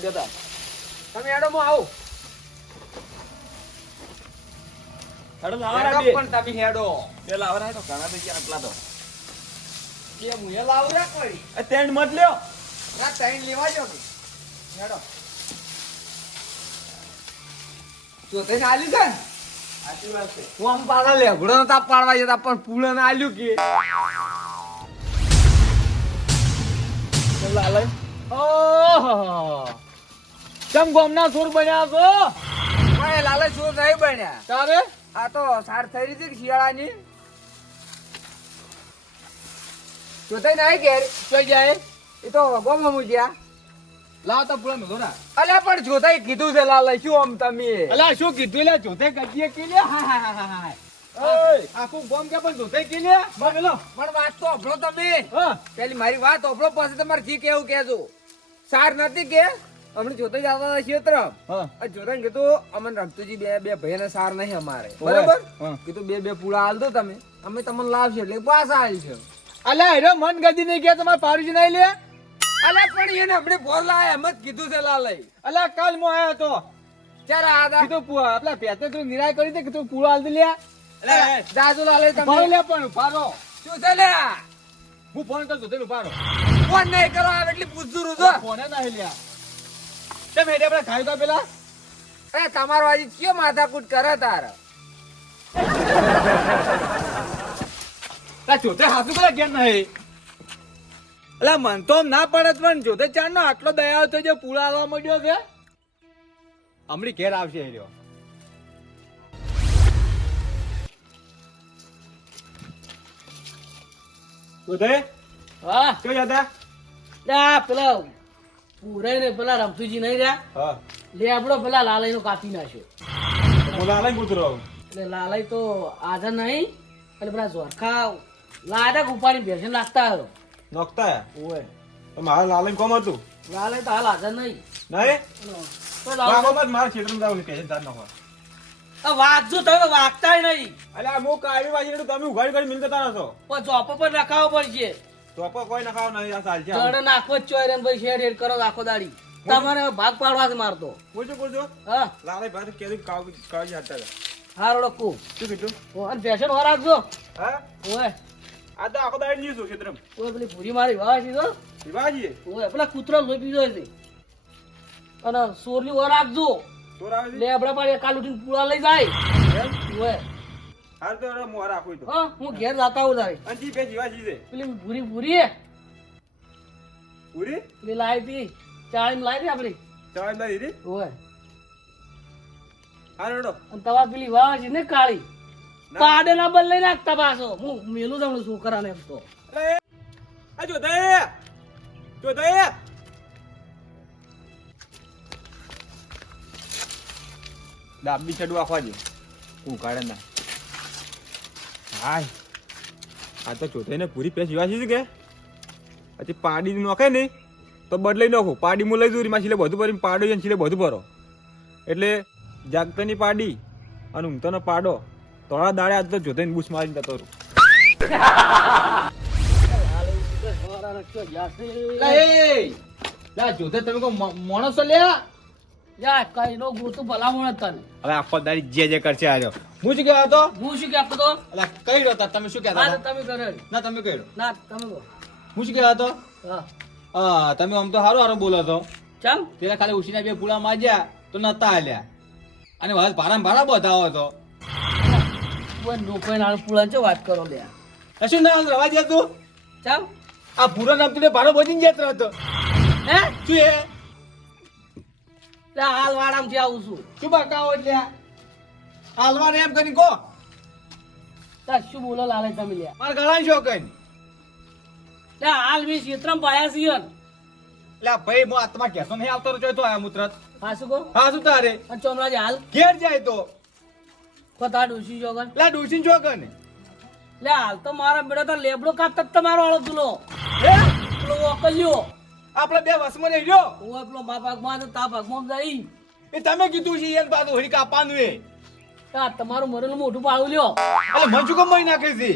જતા તમે હેડો હું આવું હેડો લાવરા બે પણ તમે હેડો બે લાવરા તો ઘણા થઈ ગયા આટલા તો કે મુએ લાવરા કરી એ ટેન્ટ મત લ્યો ના ટાઈમ લેવા જો કે હેડો તો તને આલ્યું છે ને સાચી વાત છે હું આમ પાછા લેઘડો નતા પાડવા જતા પણ પૂળને આલ્યું કે લાલે ઓહો ચમ ગોમના સુર બન્યા છો ઓય લાલે શું નહીં બન્યા તારે આ તો સાર થઈ રહી હતી શિયાળાની તો તઈ નહીં ઘેર કઈ જાય એ તો ગોમમાં મુજ્યા લાવ તો પૂરા મેલોરા અલ્યા પણ જોતાઈ કીધું છે લાલે શું આમ તમે અલા શું કીધું લે જોતે કજીએ કે લે હા હા હા હા ઓય આખું ગોમ કે પણ જોતે કે લે બગલો પણ વાત તો અભળો તમે હા પેલી મારી વાત અભળો પછી તમારે જી કેવું કેજો સાર નથી કે હમણાં જોતો જ આવતા હતા ક્ષેત્ર હા જોતા કીધું અમન રમતુજી બે ભાઈ સાર નહીં અમારે ઓય. બરાબર હા. કીધું બે પૂળા હાલ દો તમે અમે તમને લાવશે એટલે પાછા હાલ છે અલા હેરો મન ગદી નહીં ગયા તમારે પારુજી નહીં લે અલ્યા પણ એને હમણે ફોન લાયા એમ જ કીધું છે લાલઈ અલા કાલ મો આયો તો ક્યારે આયા હતા કીધું આપલા પેતે તું નિરાય કરી દે કે તું પૂરો હાલ દે લે અલ્યા, જાજુ લાલઈ ભાઈ તમે લે પણ ઉભારો શું છે લે હું ફોન કરતો તેનું ઉભારો ફોન નહીં કરો આવે એટલે પૂછતું રહું છું ફોને નહીં લ્યા તેમ હેડે આપણે ખાયું તા પેલા અરે તમારો આજે કયો માથાકૂટ કરે તાર તા જોતે હાસુ પેલા કેમ નહીં અલા મન તો આમ ના પડત પણ જોતે ચાર નો આટલો દયાળ તો જે પૂળા આવવા માંડ્યો છે હમણાં ઘેર આવશે એ રહ્યો જોતે હા કઈ હતા લા પેલા પૂરાઈ ને પેલા રમતુજી નહીં રહ્યા હા લેબડો પેલા લાલઈ નો કાપી નાખ્યો બોલા લઈ પૂછરો એટલે લાલઈ તો આધા નહીં એટલે પેલા ઝોરખા લાડા ઉપાડી ભેરસે નાખતા આવ્યો નોખતા ઓય તો મારા લાલન કોમ હતું લાલઈ તો હાલ હાજર નહીં નહીં તો લાલઈ- બાબા મારા ક્ષેત્રમાં જાવ કે તાર નખો આ વાગજો તમે વાગતાય નહીં અલ્યા મો કાળી વાજી તમે ઉઘાડી કરી મિલતા તારા છો પણ ચોપો પર નખાવો પડશે તો આપો કોઈ નખાવ નહીં આ સાલ છે જડ નાખવો જ ચોય રે ને પછી શેડ હેડ કરો આખો દાડી તમારે ભાગ પાડવા જ મારતો બોલજો હા લાલે ભાઈ કેરી કાળી હતા હારોડો કુ શું કીધું અને ફેશન વાર રાખજો હા ઓય આ તો આખો દાડી નહીં છું ક્ષેત્રમાં ઓય પેલી ભૂરી મારી વાહ છે તો શિવાજી ઓય પેલા કૂતરો લોહી પીધો છે અને સોરલી વાર રાખજો તો રાવ લેબડા પાડે કાલ ઉઠીને પૂળા લઈ જાય ઓય હાર તો મો રાખું તો હા હું ઘેર જાતા હું તારી અંજી પે શિવાજી છે પેલી ભૂરી ભૂરી પૂરી પેલી લાવી હતી ચાળી લાવી હતી આપડી ચાવડા દીધી ઓય હાર હેડો અને તમારી પેલી વાહ છે ને કાળી પાડે ના બલ લઈ નાખતા પાછો હું મેલું જમણું છોકરાને એમ તો અલે આ જો દે દાબી ચડવા ખવાજે હું કાઢે ના હાય આ તો ચોથે ને પૂરી પેસ જીવાસી છે કે પછી પાડી નોખે ને તો બદલાઈ નાખું પાડી હું લઈ જઉં માં છેલ્લે બધું ભરી પાડો છે છેલ્લે બધું ભરો એટલે જાગતાની પાડી અને ઊંઘતાનો પાડો થોડા દાડે આજ તો જોતે બુશ મારીને જતો રહું જોતે તમે કો માણસો લ્યા યા કઈ નો ગોતું ભલામણ જ તને હવે આખો દાડી જે કરશે આજો હું શું કહેતો હતો હું શું કહેતો તો અલા કઈ રહ્યો તા તમે શું કહેતા હા હતા તમે કરે ના તમે કઈ રહ્યો ના તમે બોલો હું શું કહેતો હતો હા હા તમે આમ તો હારો હારો બોલો છો ચમ પેલા ખાલી ઉઠીને બે પૂળા માજ્યા તો નતા આલ્યા અને વાત ભારા બતાવો તો કોઈ લોકો નાળ પુલાન છે વાત કરો લે કશું ના રવા દે તું ચમ આ પૂરો નામ તું ભારો બોજીને જતો હતો હે શું એ લે હાલ વાડામ થી આવું છું શું બકાવો એટલે હાલવાને એમ કરી કો તા શું બોલો લાલે તમે લે મારા ગળા શો કઈ લે હાલ મી ક્ષેત્રમ પાયા છીએ ને એટલે ભાઈ હું આત્મા કેસો નહીં આવતો રહ્યો તો આયા મુત્રત હા શું કહો હા શું તારે અને ચોમરાજી હાલ ઘેર જાય તો કોતા ડોસી જોગન લા ડોસીન છો કને લે હાલ તો મારા બેડો તો લેબડો કાપતા જ તમારો વાળો તુલો હે પેલો ઓકલ્યો આપણે બે વસમાં રહી રહ્યો ઓય પેલો મા ભાગમાં તો તા ભાગમાં જઈ એ તમે કીધું છે એન પાછું હરી કાપાનું એ તા તમારું મરેલું મોઢું પાડું લ્યો એટલે મન શું કમ મહી નાખે છે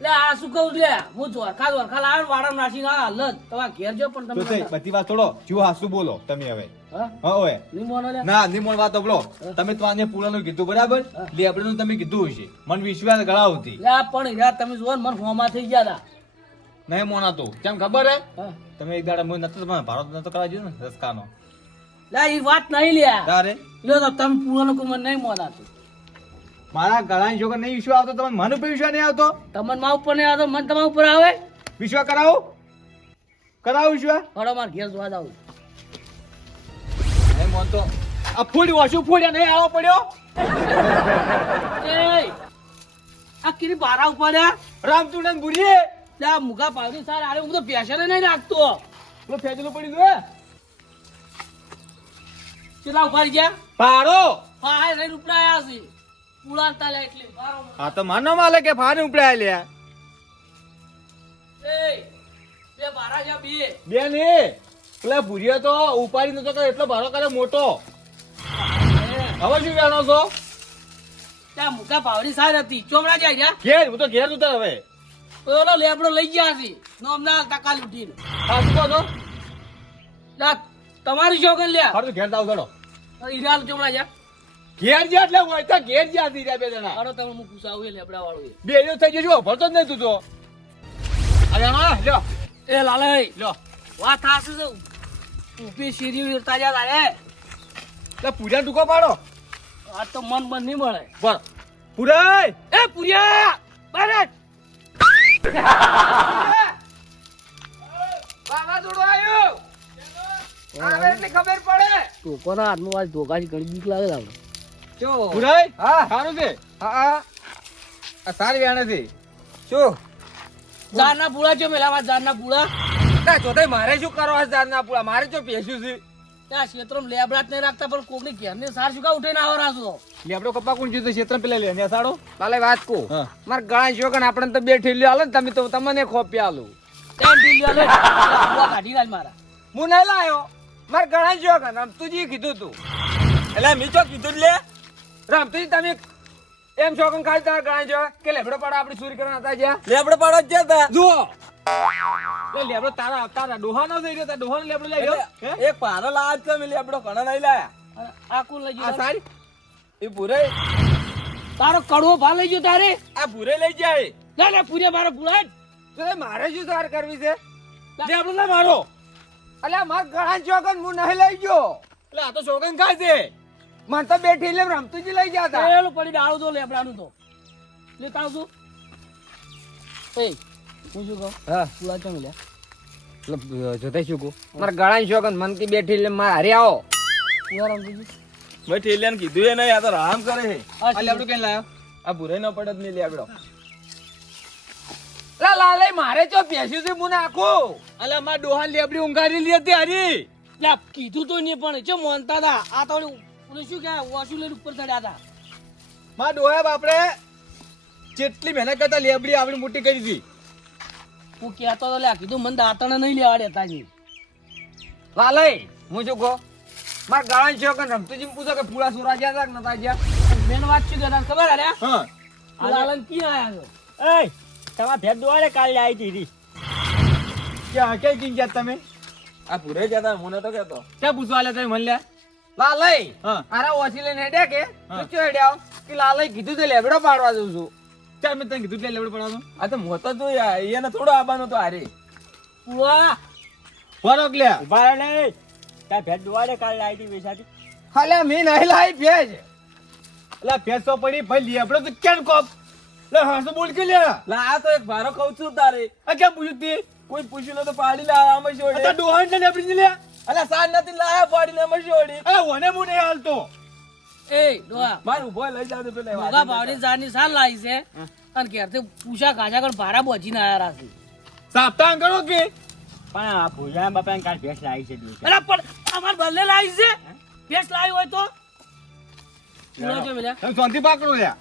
લે આ શું કહું લે હું ચોરખા લાવે વાડા નાખીને આ હાલત તમારા ઘેર જો પણ તો તમે બધી વાત છોડો જો હાસુ બોલો તમે હવે હા હા ઓય નહીં મોનો લે ના નિમોણ વાત બોલો તમે તો આને પૂરાનું કીધું બરાબર લેબડનું તમે કીધું હશે મને વિશ્વાસ ઘણા હતી લે પણ યાર તમે જુઓ ને મને હોમાં થઈ ગયા હતા નહીં મોના તો કેમ ખબર હે હા. તમે એક દાડા મને નતો તમારે ભારત નતો કરાવી દીધો ને રસકાનો લે એ વાત નહીં લ્યા તારે લ્યો તો તમે પૂરાનું કોઈ મને નહીં મોનાતું મારા ગળાની છોકરા નહીં વિશ્વાસ આવતો તમને મને ઉપર વિશ્વાસ નહીં આવતો તમને માં ઉપર નહીં આવતો મને તમારા ઉપર આવે વિશ્વાસ કરાવો કરાવો વિશ્વાસ હળો માર ઘેર જોવા જાવ નહીં મોન તો આ ફૂડ વાશું ફૂડ નહીં આવો પડ્યો એ આ કીરી બારા ઉપર રામચંદ્રન બુરી લે આ મુગા પાવડી સાર આરે હું તો પેશન નહીં રાખતો પેલો ફેજલો પડી ગયો કેટલા ઉભા ગયા પારો હા હા નહીં ઉપડાયા છે ઉડાડતા લે એટલે બારો આ તો માનો માલે કે ફાને ઉપડાય લ્યા એ બે બારા જા બે બેન એ પેલા ભૂરિયો તો ઉપાડી નતો કરે એટલો ભારો કરે મોટો હવે શું જાણો છો ત્યાં મુગા પાવડી સાર હતી ચોમડા જાય ગયા ઘેર હું તો ઘેર ઉતર હવે ઓલો લેબડો લઈ ગયા છે નોમના ટકા લૂટીને આ શું કહો છો લા તમારી શોગન લ્યા હારું ઘેર દાવ ચડો ઈરાલ ચોમડા જા ઘેર જ્યાં એટલે હોય તો ઘેર જ્યાં હતી બે જણા આડો તમે હું પૂછાવું એ લેબડા વાળું બે દિવસ થઈ જશું ભરતો જ નહીં તું તો અરે હા લ્યો એ લાલય લ્યો વાત થાશે તો ઉભી શીરી તાજા લાગે એટલે પૂજા ટૂંકો પાડો આ તો મન મન નહીં મળે પર પુરાય એ પુરિયા બારે વાવાઝોડું આવ્યું આવે એટલે ખબર પડે ટોકોના હાથમાં આજ ધોકાથી ઘણી બીક લાગે તમને જો પુરાય હા સારું છે હા આ સારી વેણ હતી શું જારના પૂળા છે મેલાવા જારના પૂળા ના ચોથાઈ મારે શું કરવા છે જારના પૂળા મારે શું પેસ્યું છે ત્યાં ક્ષેત્રમાં લેબડાટ નહીં રાખતા પણ કોકની ઘેરની સાર શું કા ઉઠીને આવો રાસો લેબડો કપા કોણ જીતો ક્ષેત્ર પેલા લે ને સાડો કાલે વાત કહું હા. મારે ગળા શોકન આપણે તો બે ઠેલ્યો હાલો ને તમે તો તમને ખોપી આલું તેમ ઢીલ્યો લે પૂળા કાઢી નાખ મારા હું નહીં લાયો મારે ગળા શોકન રમતુજી કીધું તું એટલે મી તો કીધું લે રમતુજી તમે એમ શોકન ખાલી તારા ગળા જો કે લેબડો પાડો આપણી ચોરી કરવા હતા જ્યાં લેબડો પાડો જ હતા જુઓ લે લેબડો તારા તારા ડોહાનો થઈ રહ્યો તા ડોહાનો લેબડો લઈ ગયો એક પારો લાજ છે મેં લેબડો ઘણા નહીં લાયા આ કોણ લઈ આ ગયો સારી એ પૂરે તારો કડવો ભા લઈ ગયો તારે આ પૂરે લઈ જાય લે લે પૂરે મારો પૂળા જ તો મારે શું સાર કરવી છે લેબડો ના મારો અલ્યા મારે ગળા શોકન હું નહીં લઈ ગયો એટલે આ તો શોગન ખાય છે મને તો બે ઠેલે રમતુજી લઈ ગયા હતા એલું પડી ડાળું તો લેબડાનું તો લેતા આવજો એ હું શું કહું હા પૂળા ચમ લે જોતા શું કહું મારે ગળા શોકન મન થી બે ઠેલે મારે હારે આવો પૂળા રમજી ભાઈ ઠેલિયાને કીધું એ નહીં આ તો રામ કરે છે આ લેબડો કેમ લાયો આ પૂરે ન પડે જ નહીં લેબડો લાલે મારે ચો પેસ્યું છે હું નાખું અલે માં ડોહાન લેબડી ઊંઘાડી લી હતી હરી લે કીધું તો નહીં પણ છે મોનતા હતા આ તો ઓલું શું કે વાસુ લઈને ઉપર ચડ્યા હતા માં ડોહા બાપડે જેટલી મહેનત કરતા લેબડી આપણી મોટી કરી હતી હું કહેતો તો લે કીધું મને દાંતણ નહીં લેવા દેતા જી લાલે હું શું કહું મારે ગળા શોકન રમતુજી પૂછો કે પૂરા સુરા ગયા હતા કે નતા ગયા મેન વાત શું કે તને ખબર આરે હા લાલન કી આયા છો તમારા ભેટ દોડે કાલે આવી હતી ક્યાં કઈ કિંગ ગયા તમે આ પૂરે જતા મને તો કેતો ક્યાં પૂછવા આલ્યા તમે મન લ્યા લાલે હા અરે ઓછી લઈને હેડ્યા કે હા. તું ચો હેડ્યા કે લાલે કીધું તે લેબડો પાડવા જઉં છું ચાલ મેં તને કીધું એટલે લેબડો પડવાનું આ તો મોતો તો એને થોડો આવવાનો તો હારે પૂળા ફરક લ્યા ઉભા ને ત્યાં ભેટ દોડે કાલે આવી હતી વેસાથી હાલે મેં નહીં લાવી ભેજ એટલે ફેસો પડી ભાઈ લેબડો તો કેમ કોક લે હાસો બોલ કે લ્યા લા આ તો એક ભારો કહું છું તારે આ કેમ પૂછ્યું તે કોઈ પૂછ્યું તો પાડી લાયા અમે આ છોડે ડોહાન ને લેબડી ને લ્યા અલા સાર નથી લાયા પાડીને અમે છોડી અરે ઓને હું નહીં હાલતો એ ડોહા માર ઉભો લઈ જાવ પેલા મોગા ભાવની જાની સાલ લાવી છે અને ઘેરથી પૂછા કાજા કર ભારા બોજીને આયા રાસી સાપ્તાહ કરો કે પણ આ પૂજા બાપા કાલ ભેટ લાવી છે અરે પણ અમાર બલ્લે લાવી છે ભેંસ લાવી હોય તો પૂળા ચો મિલ્યા તમે શાંતિ પાકડો લ્યા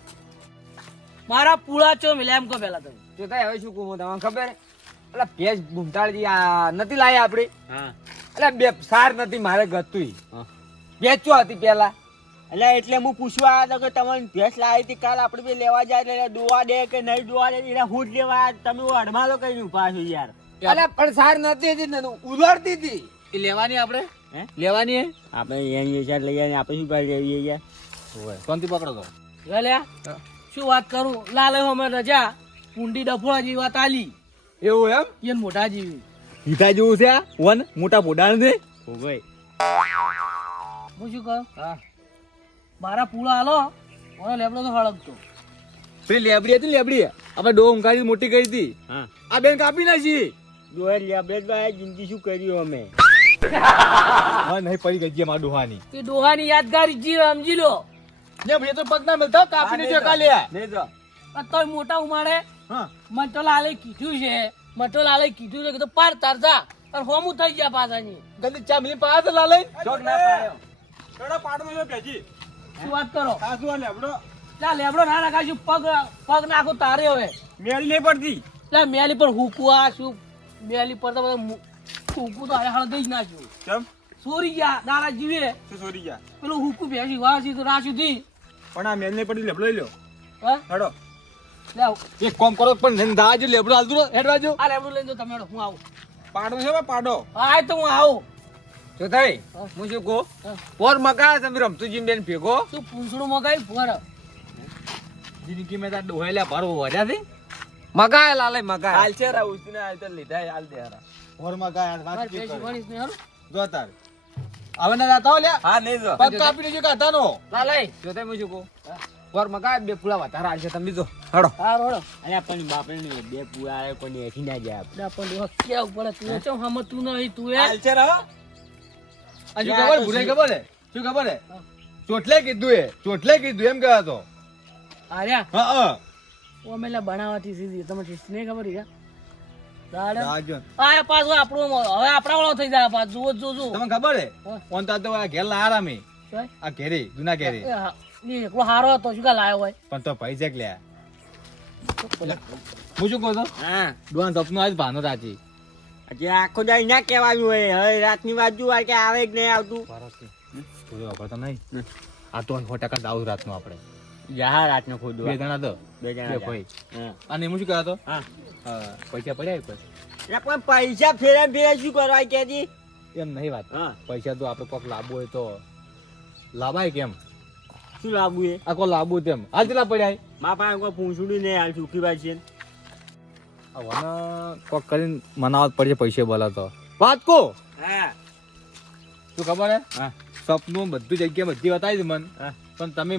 મારા પૂળા ચો મિલ્યા એમ કહો પેલા તમે જોતા હવે શું કહું તમને ખબર એટલે ભેજ ઘૂમતાળજી આ નથી લાવી આપડી હા એટલે બે સાર નથી મારે ગતું ભેજ ચો હતી પેલા એટલે હું પૂછવા આવ્યો કે તમને ભેંસ લાવી હતી કાલ આપણે બે લેવા જાય એટલે દોવા દે કે નહીં દોવા દે એટલે હું જ લેવા આવ્યા. તમે અડમાલો કઈ ઉભા છો યાર. અલ્યા પણ સાર નથી હતી ને ઉલાડતી હતી એ લેવાની આપણે હે? લેવાની હે આપણે એની હિસાબ લઈ જાય આપણે શું કરી લઈએ યાર. શાંતિ પકડો તો ગલ્યા શું વાત કરું લાલે અમે રજા કુંડી ડફોળા જેવી વાત આલી એવું એમ એને મોઢા જેવી ગીતા જેવું છે આ વન મોટા પોડાણ છે ભાઈ હું શું કહું મારા પૂળા હાલો મને લેબડો તો હળગતો પેલી લેબડી હતી ને લેબડી આપણે ડો ઊંઘાડી મોટી કરી હતી હા આ બેન કાપી નાખી દોહે લેબરેટમાં જિંદગી શું કર્યું અમે. હા નહીં પડી ગઈ છે મારા ડોહાની તે ડોહાની યાદગારી જી સમજી લો ને ભાઈ તો પગ ના મળતા કાપીને જો કાલે નહીં તો આ તોય મોટા ઉમાડે હા મને તો લાલે કીધું છે મને તો લાલે કીધું છે કે તો પાર તારજા અને હોમું થઈ ગયા પાછાની ગંદી ચા મિલી પાસ લાલે ચોક ના પાડ્યો. કડા પાડનો જો પેજી શું વાત કરો આ શું લેબડો લા લેબડો ના નાખાશું પગ નાખો તારે હવે મેળી નહીં પડતી લા મેલી પર હુકું આ શું મેલી પર તો બધા હુકું તો હારે હળગઈ જ નાખ્યું કેમ સોરી ગયા દાડા જીવે શું સોરી ગયા પેલું હુકું ભેસી વાસી તો રાશું થી પણ આ મેળ નહીં પડી લેબડો લઈ લો હા હેડો લાવ એક કામ કરો પણ નંદા જે લેબડો હાલતું હેડવાજો આ લેબડો લઈને જો તમે હેડો હું આવું પાડો છે પાડો હા તો હું આવું જો થઈ હું શું કહું પોર મકા તમે રમતુજી બેન ભેગો શું પૂંછડું મગાવી ભર જિંદગી મેં તાર ડોહેલા ભરવો વધ્યા છે મગાય લાલે મગાય હાલ છે રા ઉસને હાલ તો લીધા હાલ દે હારા. ઘરમાં ગાય વાત મારે ભેંસી ગણીશ ને હારું જો તાર હવે ના જાતા હો લ્યા હા નહીં તો પગ કાપીને જો કાતાનો લાલે જો થઈ હું શું કહું પોર મગાય બે પુલા વધારે આવશે તમે જો હડો હારો હળો અલ્યા પણ બાપને બે પૂરા આવે કોને એથી ના જાય આપણે. ડા પણ ડોહા કેવું પડે તું ચમ હમ તું નહીં તું એ હાલ છે રા આ શું ખબર ભૂરાઈ ખબર હે શું ખબર હે ચોટલે કીધું એમ કહેતો હતો આર્યા હા હા ઓ મેલા બનાવવાથી સીધી તમે નહીં ખબર યાર દાડા રાજન આ પાછો આપણો હવે આપણા વાળો થઈ જાય પાછો જુઓ જોજો તમને ખબર હે હા. ઓન તો આ ઘેર લાયા અમે શું? આ ઘેરી જૂના ઘેરી એ હા, ઈ એકલો હારો હતો શું કા લાયો હોય પણ તો પૈસા કે લ્યા હું શું કહું છું હા ડોન સપનું આજ ભાનો રાજી આજે આખો દાઈ ના કહેવાનું હોય હવે રાતની બાજુ આ કે આવે કે નહીં આવતું તું વાપરતો નહીં આ તો 100% દાઉ રાતનો આપણે જા રાતનો ખોદવા બે જણા તો બે જણા બે જા. ભાઈ હા અને હું શું કહેતો હા પૈસા પડ્યા પછી એટલે પણ પૈસા ફેરા ફેરા શું કરવા કેજી એમ નહીં વાત હા પૈસા તો આપણે કોક લાવવું હોય તો લાવાય કેમ શું લાવવું એ આ કો લાવવું તેમ હાલ કેટલા પડ્યા મા પાસે કોઈ પૂછડું નહીં હાલ સુખી ભાઈ છે હવે કોક કરીને મનાવત પડશે પૈસા બોલા તો વાત કો હા શું ખબર હે હા સપનું બધું જગ્યા બધી બતાવી દે મન હા. પણ તમે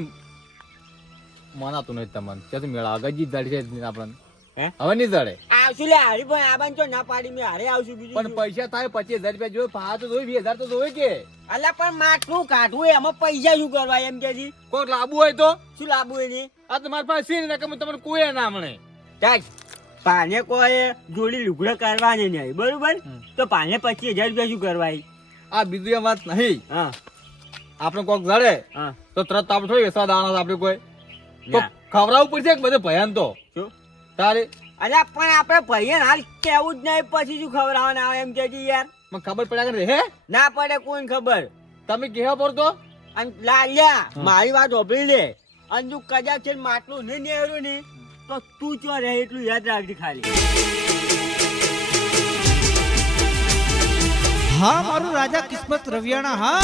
મનાતું નહીં તમને ત્યાં મેળા આગળ જ જડશે આપણને હે? હવે નહીં જડે આવશું લે હારી પણ આ બાજુ ના પાડી મેં હારે આવશું બીજું પણ પૈસા થાય 25,000 રૂપિયા જોઈ પા તો જોઈ 20,000 તો જોઈ કે અલા પણ માટલું કાઢવું એમાં પૈસા શું કરવા એમ કે કોક લાવવું હોય તો શું લાવવું એની આ તમારી પાસે છે ને કે તમને કોઈ ના મળે ચાલ પાને કોઈ જોડી લુગડા કરવાની નહીં બરોબર તો પાને 25,000 રૂપિયા શું કરવા આ બીજું એ વાત નહીં હા આપણે કોક જડે હા તો તરત આપણે થોડી વેસવા દાણા આપણે કોઈ તો ના. ખવડાવવું પડશે કે બધે ભયાન તો શું તારે અલ્યા પણ આપણે ભાઈએ હાલ કેવું જ નહીં પછી શું ખવડાવવાના આવે એમ કે યાર મને ખબર પડ્યા કે હે ના પડે કોઈને ખબર તમે કેવા પડતો અને લાલ્યા મારી વાત સાંભળી લે અને જો કદાચ છે ને માટલું નહીં નેહરું ને તો તું ચો રહે એટલું યાદ રાખજે ખાલી હા મારું રાજા કિસ્મત રવિયાણા હા